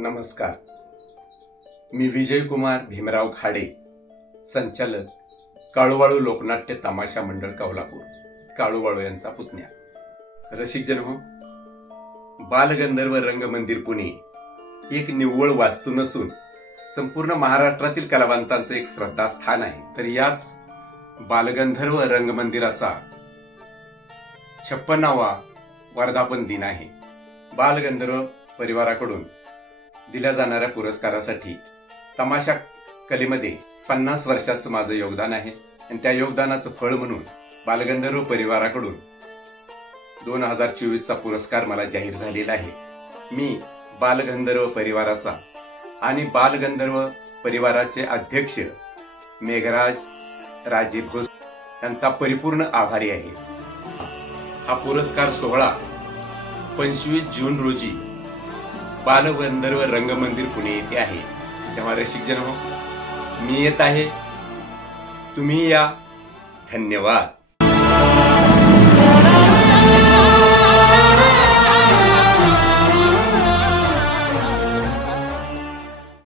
नमस्कार. मी विजय कुमार भीमराव खाडे, संचालक काळूवाळू लोकनाट्य तमाशा मंडळ कौलापूर, काळूवाळू यांचा पुतण्या. रसिकजन हो, बालगंधर्व रंगमंदिर पुणे ही एक निव्वळ वास्तू नसून संपूर्ण महाराष्ट्रातील कलावंतांचं एक श्रद्धास्थान आहे. तर याच बालगंधर्व रंगमंदिराचा 56वा वर्धापन दिन आहे. बालगंधर्व परिवाराकडून दिल्या जाणाऱ्या पुरस्कारासाठी तमाशा कलेमध्ये 50 वर्षाचं माझं योगदान आहे आणि त्या योगदानाचं फळ म्हणून बालगंधर्व परिवाराकडून 2024चा पुरस्कार मला जाहीर झालेला आहे. मी बालगंधर्व परिवाराचा आणि बालगंधर्व परिवाराचे अध्यक्ष मेघराज राजे भोस यांचा परिपूर्ण आभारी आहे. हा पुरस्कार सोहळा 25 जून रोजी बालगंधर्व रंगमंदिर पुणे येथे आहे. तेव्हा रसिकजन हो, मी येत आहे, तुम्ही या. धन्यवाद.